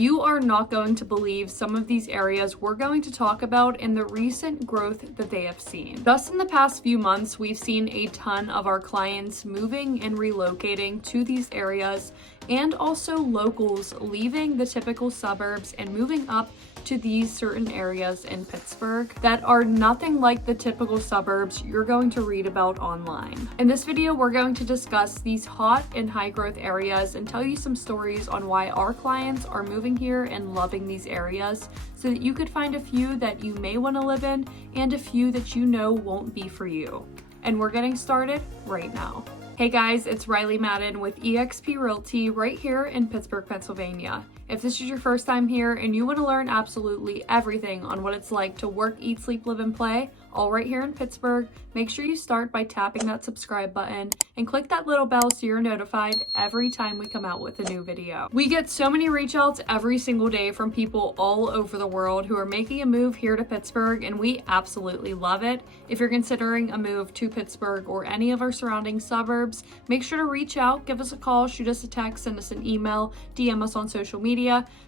You are not going to believe some of these areas we're going to talk about and the recent growth that they have seen. Thus, in the past few months, we've seen a ton of our clients moving and relocating to these areas, and also locals leaving the typical suburbs and moving up to these certain areas in Pittsburgh that are nothing like the typical suburbs you're going to read about online. In this video, we're going to discuss these hot and high growth areas and tell you some stories on why our clients are moving here and loving these areas, so that you could find a few that you may want to live in and a few that you know won't be for you. And we're getting started right now. Hey guys, it's Rylee Madden with eXp Realty right here in Pittsburgh, Pennsylvania. If this is your first time here and you want to learn absolutely everything on what it's like to work, eat, sleep, live, and play, all right here in Pittsburgh, make sure you start by tapping that subscribe button and click that little bell so you're notified every time we come out with a new video. We get so many reach outs every single day from people all over the world who are making a move here to Pittsburgh, and we absolutely love it. If you're considering a move to Pittsburgh or any of our surrounding suburbs, make sure to reach out, give us a call, shoot us a text, send us an email, DM us on social media.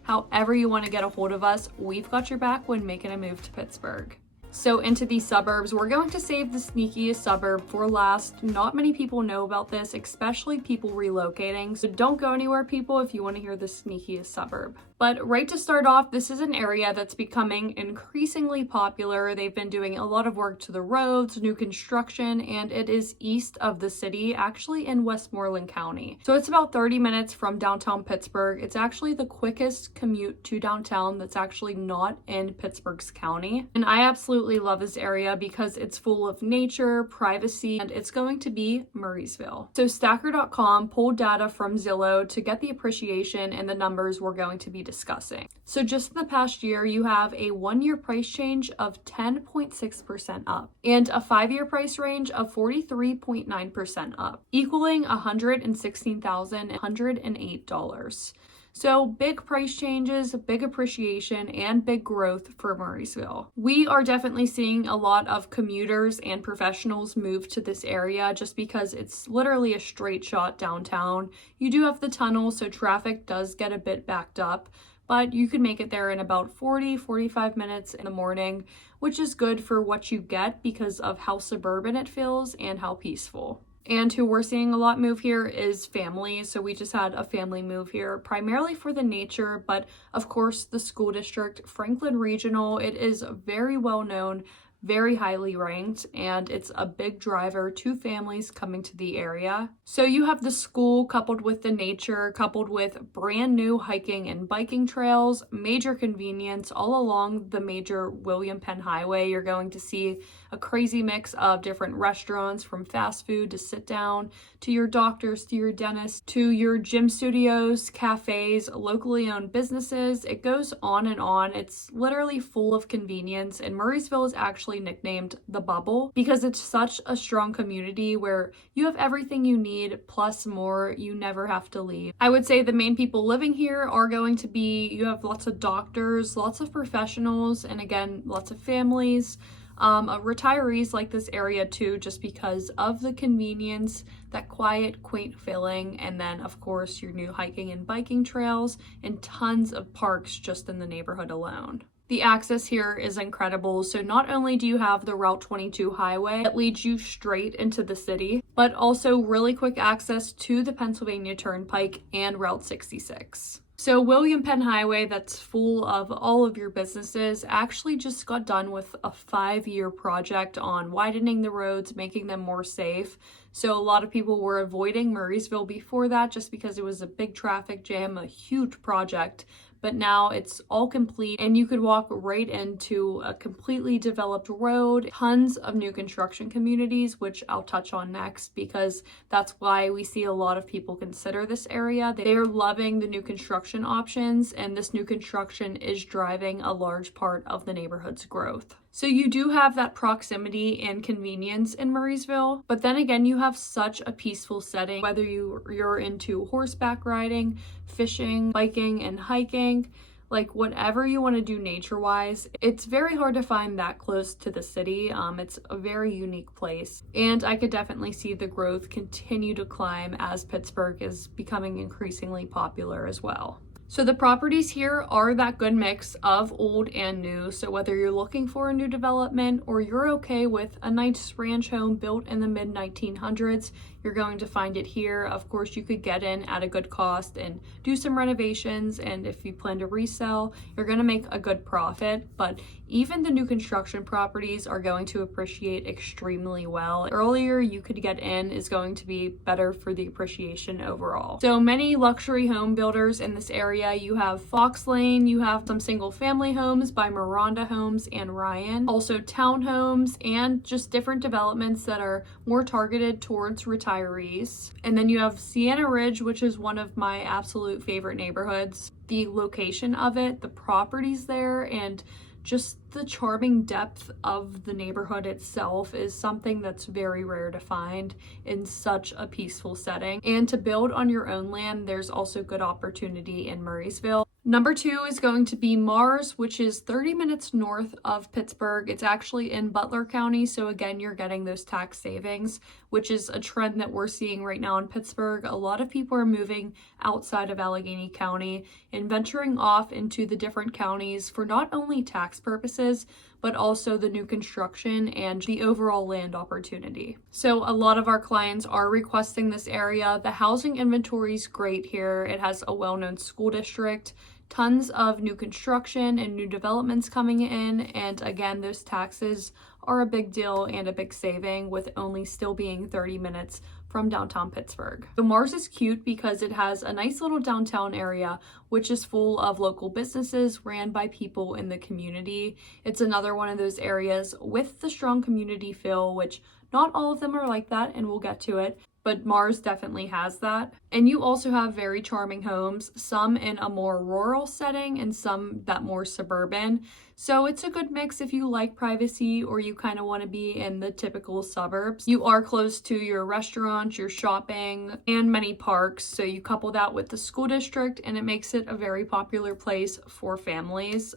However you want to get a hold of us, we've got your back when making a move to Pittsburgh. So into these suburbs, we're going to save the sneakiest suburb for last. Not many people know about this, especially people relocating. So don't go anywhere, people, if you want to hear the sneakiest suburb. But right to start off, this is an area that's becoming increasingly popular. They've been doing a lot of work to the roads, new construction, and it is east of the city, actually in Westmoreland County. So it's about 30 minutes from downtown Pittsburgh. It's actually the quickest commute to downtown that's actually not in Pittsburgh's county. And I absolutely love this area because it's full of nature, privacy, and it's going to be Murrysville. So Stacker.com pulled data from Zillow to get the appreciation and the numbers we're going to be discussing. So just in the past year, you have a 1-year price change of 10.6% up and a 5-year price range of 43.9% up, equaling $116,108. So big price changes, big appreciation, and big growth for Murrysville. We are definitely seeing a lot of commuters and professionals move to this area just because it's literally a straight shot downtown. You do have the tunnel, so traffic does get a bit backed up, but you can make it there in about 45 minutes in the morning, which is good for what you get because of how suburban it feels and how peaceful. And who we're seeing a lot move here is family. So we just had a family move here primarily for the nature, but of course the school district, Franklin Regional, it is very well known, very highly ranked, and it's a big driver to families coming to the area. So you have the school coupled with the nature, coupled with brand new hiking and biking trails, major convenience all along the major William Penn Highway. You're going to see a crazy mix of different restaurants, from fast food to sit down, to your doctors, to your dentists, to your gym studios, cafes, locally owned businesses. It goes on and on. It's literally full of convenience, and Murrysville is actually nicknamed the Bubble because it's such a strong community where you have everything you need plus more. You never have to leave. I would say the main people living here are going to be, you have lots of doctors, lots of professionals, and again, lots of families. Retirees like this area too, just because of the convenience, that quiet, quaint feeling, and then of course your new hiking and biking trails and tons of parks just in the neighborhood alone. The access here is incredible. So not only do you have the Route 22 highway that leads you straight into the city, but also really quick access to the Pennsylvania Turnpike and Route 66. So William Penn Highway, that's full of all of your businesses, actually just got done with a 5-year project on widening the roads, making them more safe. So a lot of people were avoiding Murrysville before that just because it was a big traffic jam, a huge project. But now it's all complete and you could walk right into a completely developed road, tons of new construction communities, which I'll touch on next because that's why we see a lot of people consider this area. They're loving the new construction options, and this new construction is driving a large part of the neighborhood's growth. So you do have that proximity and convenience in Murrysville, but then again, you have such a peaceful setting, whether you're into horseback riding, fishing, biking, and hiking, like whatever you want to do nature-wise. It's very hard to find that close to the city. It's a very unique place, and I could definitely see the growth continue to climb as Pittsburgh is becoming increasingly popular as well. So the properties here are that good mix of old and new. So whether you're looking for a new development or you're okay with a nice ranch home built in the mid 1900s, you're going to find it here. Of course, you could get in at a good cost and do some renovations, and if you plan to resell, you're going to make a good profit. But even the new construction properties are going to appreciate extremely well. The earlier you could get in is going to be better for the appreciation overall. So many luxury home builders in this area. You have Fox Lane, you have some single family homes by Miranda Homes and Ryan, also townhomes and just different developments that are more targeted towards retirees. And then you have Sienna Ridge, which is one of my absolute favorite neighborhoods. The location of it, the properties there, and just the charming depth of the neighborhood itself is something that's very rare to find in such a peaceful setting. And to build on your own land, there's also good opportunity in Murrysville. Number 2 is going to be Mars, which is 30 minutes north of Pittsburgh. It's actually in Butler County, so again, you're getting those tax savings, which is a trend that we're seeing right now in Pittsburgh. A lot of people are moving outside of Allegheny County and venturing off into the different counties for not only tax purposes, but also the new construction and the overall land opportunity. So a lot of our clients are requesting this area. The housing inventory is great here. It has a well-known school district, tons of new construction and new developments coming in, and again, those taxes are a big deal and a big saving with only still being 30 minutes from downtown Pittsburgh. So Mars is cute because it has a nice little downtown area which is full of local businesses ran by people in the community. It's another one of those areas with the strong community feel, which not all of them are like that, and we'll get to it, but Mars definitely has that. And you also have very charming homes, some in a more rural setting and some that more suburban. So it's a good mix if you like privacy or you kind of want to be in the typical suburbs. You are close to your restaurants, your shopping, and many parks. So you couple that with the school district and it makes it a very popular place for families.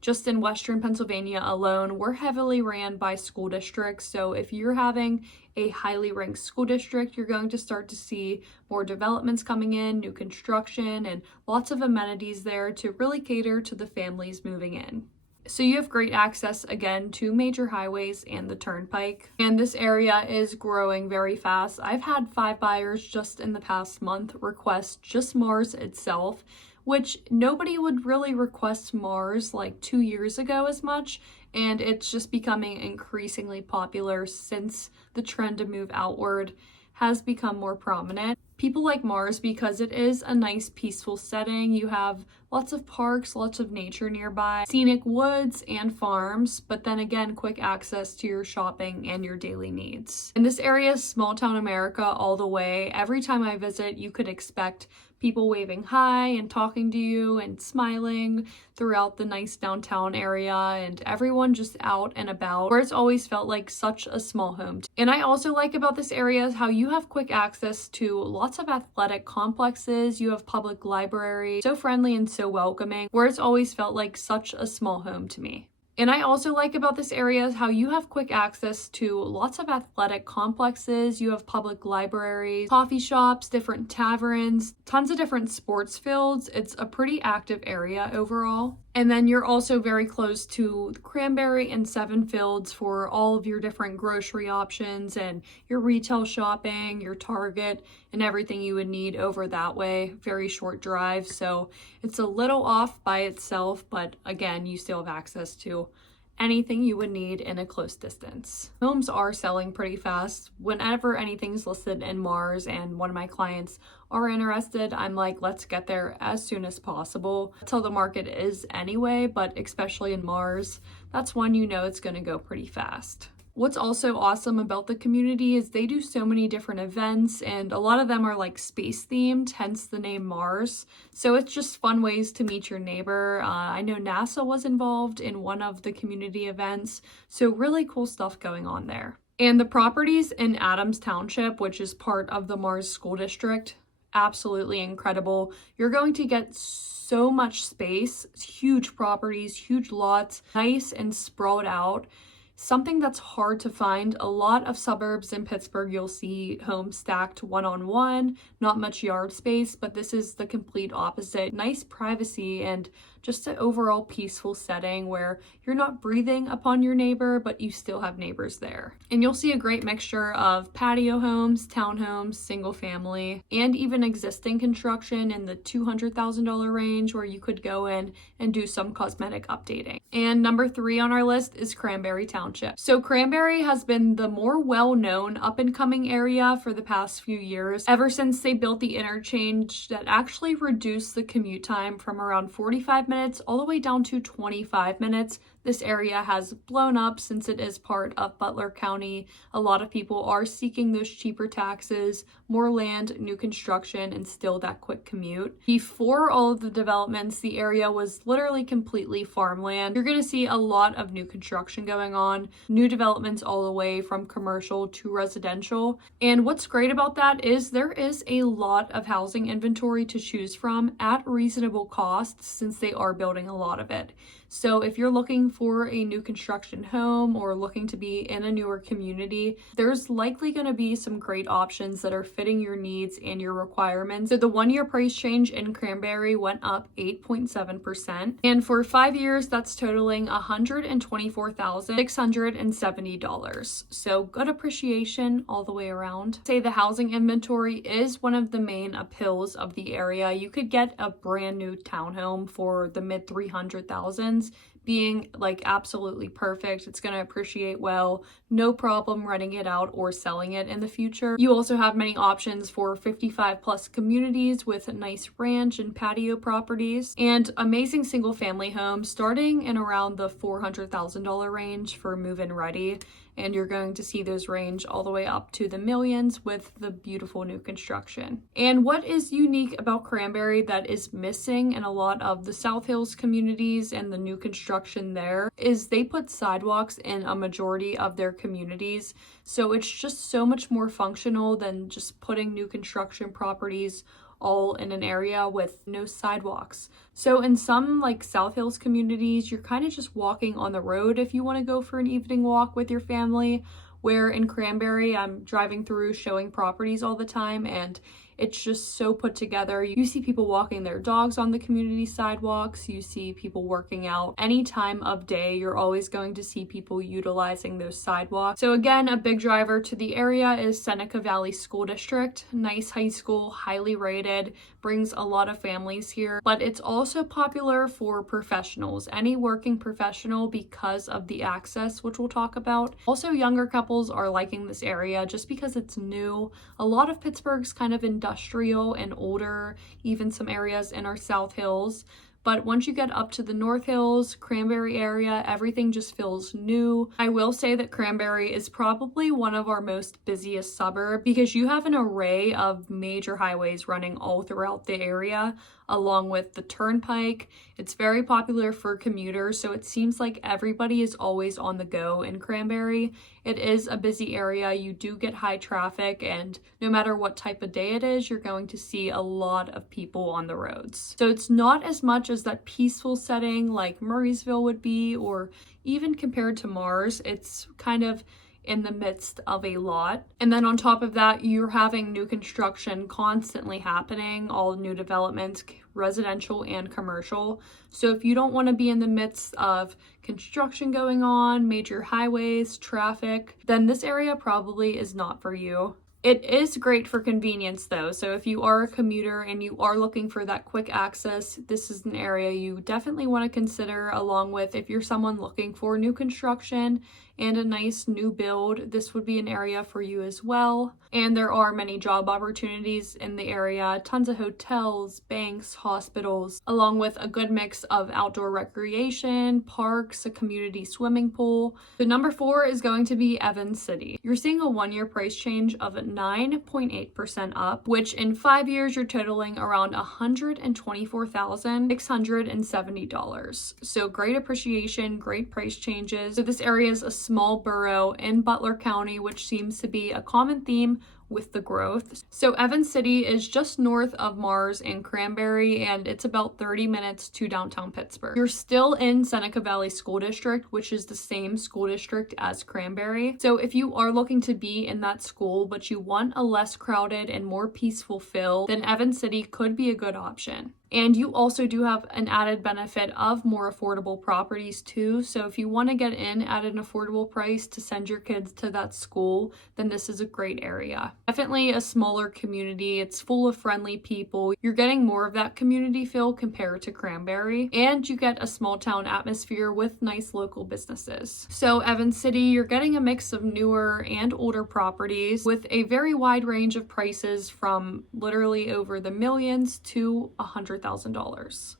Just in Western Pennsylvania alone, we're heavily ran by school districts. So if you're having a highly ranked school district, you're going to start to see more developments coming in, new construction, and lots of amenities there to really cater to the families moving in. So you have great access again to major highways and the turnpike. And this area is growing very fast. I've had 5 buyers just in the past month request just Mars itself, which nobody would really request Mars like 2 years ago as much, and it's just becoming increasingly popular since the trend to move outward has become more prominent. People like Mars because it is a nice peaceful setting. You have lots of parks, lots of nature nearby, scenic woods and farms, but then again, quick access to your shopping and your daily needs. And this area is small town America all the way. Every time I visit, you could expect people waving hi and talking to you and smiling throughout the nice downtown area, and everyone just out and about, where it's always felt like such a small home. And I also like about this area is how you have quick access to lots of athletic complexes. You have public library, so friendly and so welcoming, where it's always felt like such a small home to me. And I also like about this area is how you have quick access to lots of athletic complexes. You have public libraries, coffee shops, different taverns, tons of different sports fields. It's a pretty active area overall. And then you're also very close to CRANBERRY and Seven Fields for all of your different grocery options and your retail shopping, your Target, and everything you would need over that way. Very short drive, so it's a little off by itself, but again, you still have access to anything you would need in a close distance. Homes are selling pretty fast. Whenever anything's listed in Mars and one of my clients are interested, I'm like, let's get there as soon as possible. That's how the market is anyway, but especially in Mars, that's when you know it's gonna go pretty fast. What's also awesome about the community is they do so many different events, and a lot of them are like space themed, hence the name Mars. So it's just fun ways to meet your neighbor. I know NASA was involved in one of the community events, so really cool stuff going on there. And the properties in Adams Township, which is part of the Mars School District, absolutely incredible. You're going to get so much space, huge properties, huge lots, nice and sprawled out. something that's hard to find. A lot of suburbs in Pittsburgh, you'll see homes stacked one-on-one, not much yard space, but this is the complete opposite. Nice privacy and just an overall peaceful setting where you're not breathing upon your neighbor, but you still have neighbors there. And you'll see a great mixture of patio homes, townhomes, single family, and even existing construction in the $200,000 range where you could go in and do some cosmetic updating. And number 3 on our list is Cranberry Township. So Cranberry has been the more well-known up-and-coming area for the past few years, ever since they built the interchange that actually reduced the commute time from around 45 minutes all the way down to 25 minutes. This area has blown up since it is part of Butler County. A lot of people are seeking those cheaper taxes, more land, new construction, and still that quick commute. Before all of the developments, the area was literally completely farmland. You're going to see a lot of new construction going on, new developments all the way from commercial to residential. And what's great about that is there is a lot of housing inventory to choose from at reasonable costs since they are building a lot of it. So if you're looking for a new construction home or looking to be in a newer community, there's likely going to be some great options that are fitting your needs and your requirements. So the 1-year price change in Cranberry went up 8.7%. And for 5 years, that's totaling $124,670. So good appreciation all the way around. Say the housing inventory is one of the main appeals of the area. You could get a brand new townhome for the mid 300,000s, being like absolutely perfect. It's going to appreciate well, no problem renting it out or selling it in the future. You also have many options for 55 plus communities with a nice ranch and patio properties and amazing single family homes starting in around the $400,000 range for move-in ready. And you're going to see those range all the way up to the millions with the beautiful new construction. And what is unique about Cranberry that is missing in a lot of the South Hills communities and the new construction there is they put sidewalks in a majority of their communities. So it's just so much more functional than just putting new construction properties all in an area with no sidewalks. So in some like South Hills communities, you're kind of just walking on the road if you want to go for an evening walk with your family, where in Cranberry, I'm driving through showing properties all the time and it's just so put together. You see people walking their dogs on the community sidewalks. You see people working out. Any time of day, you're always going to see people utilizing those sidewalks. So again, a big driver to the area is Seneca Valley School District. Nice high school, highly rated, brings a lot of families here. But it's also popular for professionals, any working professional because of the access, which we'll talk about. Also, younger couples are liking this area just because it's new. A lot of Pittsburgh's kind of industrial and older, even some areas in our South Hills. But once you get up to the North Hills, Cranberry area, everything just feels new. I will say that Cranberry is probably one of our most busiest suburbs because you have an array of major highways running all throughout the area, along with the turnpike. It's very popular for commuters, so it seems like everybody is always on the go in Cranberry. It is a busy area. You do get high traffic, and no matter what type of day it is, you're going to see a lot of people on the roads. So it's not as much as that peaceful setting like MURRYSVILLE would be, or even compared to Mars. It's kind of in the midst of a lot. And then on top of that, you're having new construction constantly happening, all new developments, residential and commercial. So if you don't want to be in the midst of construction going on, major highways, traffic, then this area probably is not for you. It is great for convenience though, so if you are a commuter and you are looking for that quick access, this is an area you definitely want to consider, along with if you're someone looking for new construction and a nice new build, this would be an area for you as well. And there are many job opportunities in the area, tons of hotels, banks, hospitals, along with a good mix of outdoor recreation, parks, a community swimming pool. The number 4 is going to be Evans City. You're seeing a 1-year price change of 9.8% up, which in 5 years you're totaling around $124,670. So great appreciation, great price changes. So this area is a small borough in Butler County, which seems to be a common theme with the growth. So Evans City is just north of Mars and Cranberry, and it's about 30 minutes to downtown Pittsburgh. You're still in Seneca Valley School District, which is the same school district as Cranberry. So if you are looking to be in that school, but you want a less crowded and more peaceful feel, then Evans City could be a good option. And you also do have an added benefit of more affordable properties too. So if you want to get in at an affordable price to send your kids to that school, then this is a great area. Definitely a smaller community. It's full of friendly people. You're getting more of that community feel compared to Cranberry. And you get a small town atmosphere with nice local businesses. So Evans City, you're getting a mix of newer and older properties with a very wide range of prices from literally over the millions to $100,000.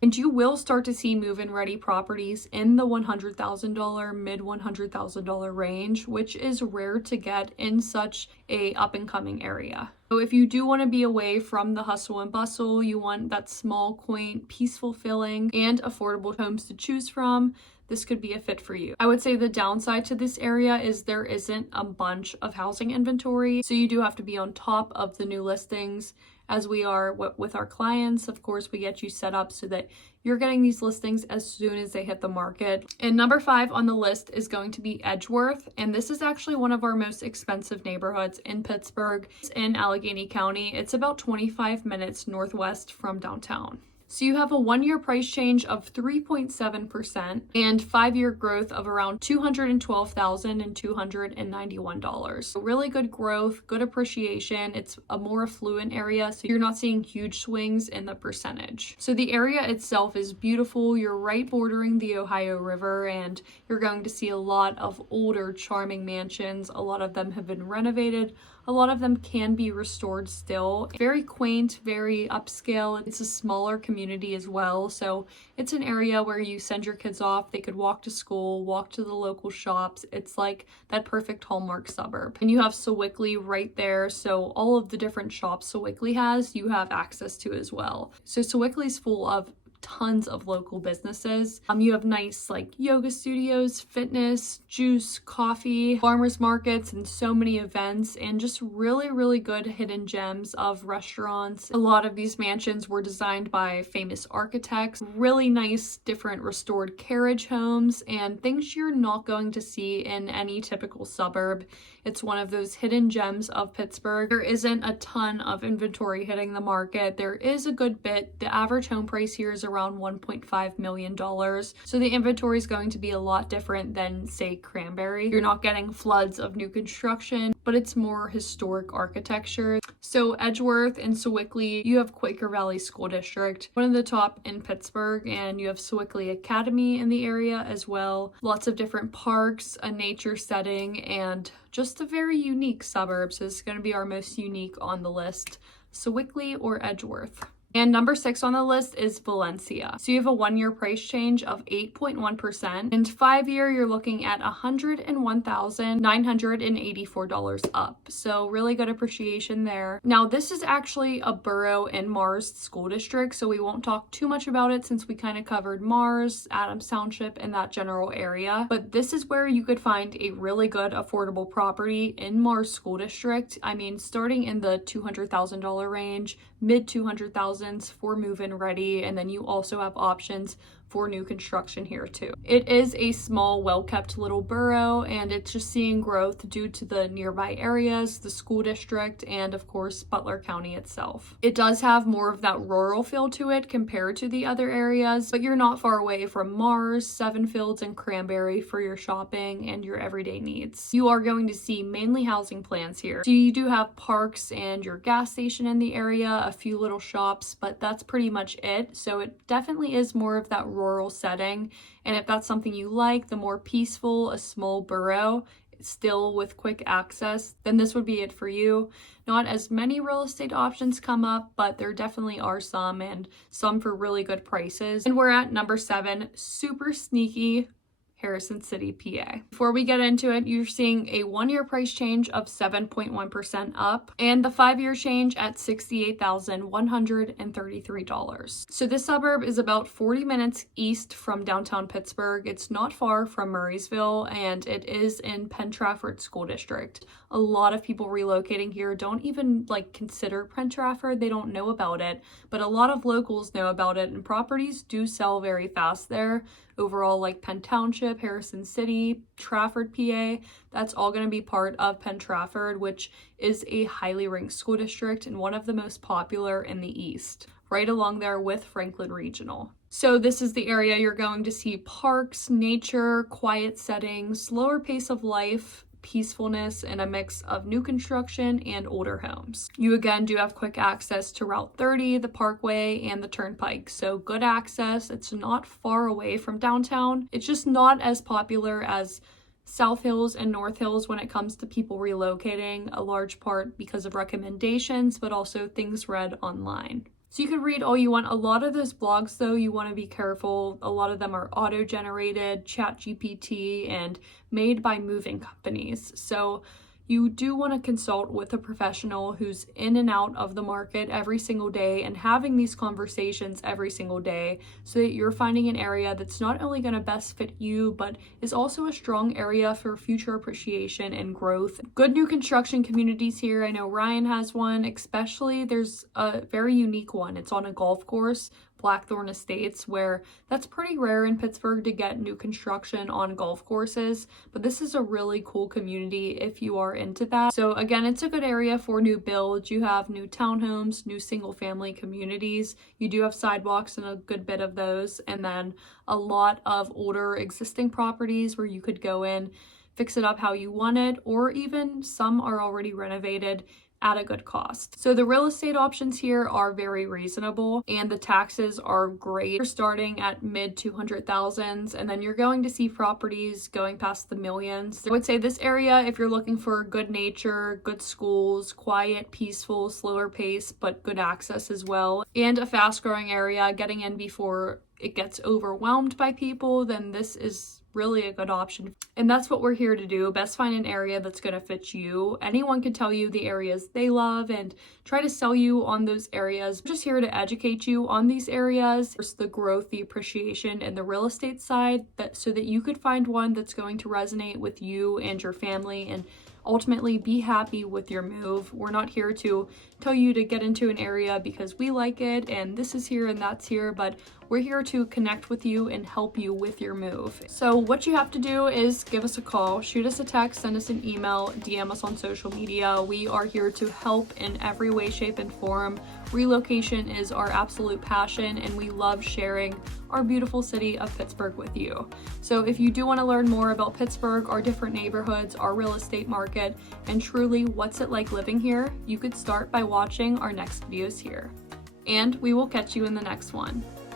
And you will start to see move-in ready properties in the $100,000, mid $100,000 range, which is rare to get in such a up-and-coming area. So if you do want to be away from the hustle and bustle, you want that small, quaint, peaceful feeling and affordable homes to choose from, this could be a fit for you. I would say the downside to this area is there isn't a bunch of housing inventory, so you do have to be on top of the new listings. As we are with our clients, of course, we get you set up so that you're getting these listings as soon as they hit the market. And number 5 on the list is going to be Edgeworth. And this is actually one of our most expensive neighborhoods in Pittsburgh. It's in Allegheny County. It's about 25 minutes northwest from downtown. So you have a 1-year price change of 3.7% and 5-year growth of around $212,291. So really good growth, good appreciation. It's a more affluent area, so you're not seeing huge swings in the percentage. So the area itself is beautiful. You're right bordering the Ohio River, and you're going to see a lot of older, charming mansions. A lot of them have been renovated. A lot of them can be restored still. Very quaint, very upscale. It's a smaller community as well, so it's an area where you send your kids off. They could walk to school, walk to the local shops. It's like that perfect Hallmark suburb. And you have Sewickley right there, so all of the different shops Sewickley has, you have access to as well. So Sewickley's full of tons of local businesses. You have nice like yoga studios, fitness, juice, coffee, farmers markets, and so many events, and just really good hidden gems of restaurants. A lot of these mansions were designed by famous architects. Really nice different restored carriage homes and things you're not going to see in any typical suburb. It's one of those hidden gems of Pittsburgh. There isn't a ton of inventory hitting the market. There is a good bit. The average home price here is around $1.5 million. So the inventory is going to be a lot different than, say, Cranberry. You're not getting floods of new construction, but it's more historic architecture. So Edgeworth and Sewickley, you have Quaker Valley School District, one of the top in Pittsburgh, and you have Sewickley Academy in the area as well. Lots of different parks, a nature setting, and just a very unique suburb. So this is going to be our most unique on the list, Sewickley or Edgeworth. And number 6 on the list is Valencia. So you have a 1-year price change of 8.1%, and 5-year you're looking at $101,984 up. So really good appreciation there. Now this is actually a borough in Mars School District, so we won't talk too much about it since we kind of covered Mars, Adams Township, and that general area. But this is where you could find a really good affordable property in Mars School District. I mean, starting in the $200,000 range, mid 200,000 for move-in ready, and then you also have options for new construction here too. It is a small, well-kept little borough, and it's just seeing growth due to the nearby areas, the school district, and of course Butler County itself. It does have more of that rural feel to it compared to the other areas, but you're not far away from Mars, Seven Fields, and Cranberry for your shopping and your everyday needs. You are going to see mainly housing plans here. So you do have parks and your gas station in the area, a few little shops, but that's pretty much it. So it definitely is more of that rural setting, and if that's something you like, the more peaceful, a small borough still with quick access, then this would be it for you. Not as many real estate options come up, but there definitely are some, and some for really good prices. And we're at number 7, super sneaky, Harrison City, PA. Before we get into it, you're seeing a 1-year price change of 7.1% up and the 5-year change at $68,133. So this suburb is about 40 minutes east from downtown Pittsburgh. It's not far from Murrysville, and it is in Penn Trafford School District. A lot of people relocating here don't even consider Penn Trafford. They don't know about it, but a lot of locals know about it, and properties do sell very fast there. Overall, like Penn Township, Harrison City, Trafford, PA, that's all going to be part of Penn Trafford, which is a highly ranked school district and one of the most popular in the East, right along there with Franklin Regional. So this is the area you're going to see parks, nature, quiet settings, slower pace of life, peacefulness, and a mix of new construction and older homes. You again do have quick access to Route 30, the Parkway, and the Turnpike, so good access. It's not far away from downtown. It's just not as popular as South Hills and North Hills when it comes to people relocating, a large part because of recommendations, but also things read online. So you can read all you want. A lot of those blogs, though, you want to be careful. A lot of them are auto-generated, ChatGPT, and made by moving companies. So you do want to consult with a professional who's in and out of the market every single day and having these conversations every single day so that you're finding an area that's not only going to best fit you, but is also a strong area for future appreciation and growth. Good new construction communities here. I know Ryan has one, especially there's a very unique one. It's on a golf course, Blackthorn Estates, where that's pretty rare in Pittsburgh to get new construction on golf courses, but this is a really cool community if you are into that. So again, it's a good area for new builds. You have new townhomes, new single family communities. You do have sidewalks and a good bit of those, and then a lot of older existing properties where you could go in, fix it up how you want it, or even some are already renovated at a good cost. So the real estate options here are very reasonable and the taxes are great. You're starting at mid 200,000s and then you're going to see properties going past the millions. I would say this area, if you're looking for good nature, good schools, quiet, peaceful, slower pace, but good access as well, and a fast growing area, getting in before it gets overwhelmed by people, then this is really a good option. And that's what we're here to do. Best find an area that's going to fit you. Anyone can tell you the areas they love and try to sell you on those areas. We're just here to educate you on these areas. There's the growth, the appreciation, and the real estate side, so that you could find one that's going to resonate with you and your family and ultimately be happy with your move. We're not here to tell you to get into an area because we like it and this is here and that's here, but we're here to connect with you and help you with your move. So what you have to do is give us a call, shoot us a text, send us an email, DM us on social media. We are here to help in every way, shape, and form. Relocation is our absolute passion and we love sharing our beautiful city of Pittsburgh with you. So if you do want to learn more about Pittsburgh, our different neighborhoods, our real estate market, and truly what's it like living here, you could start by watching our next videos here. And we will catch you in the next one.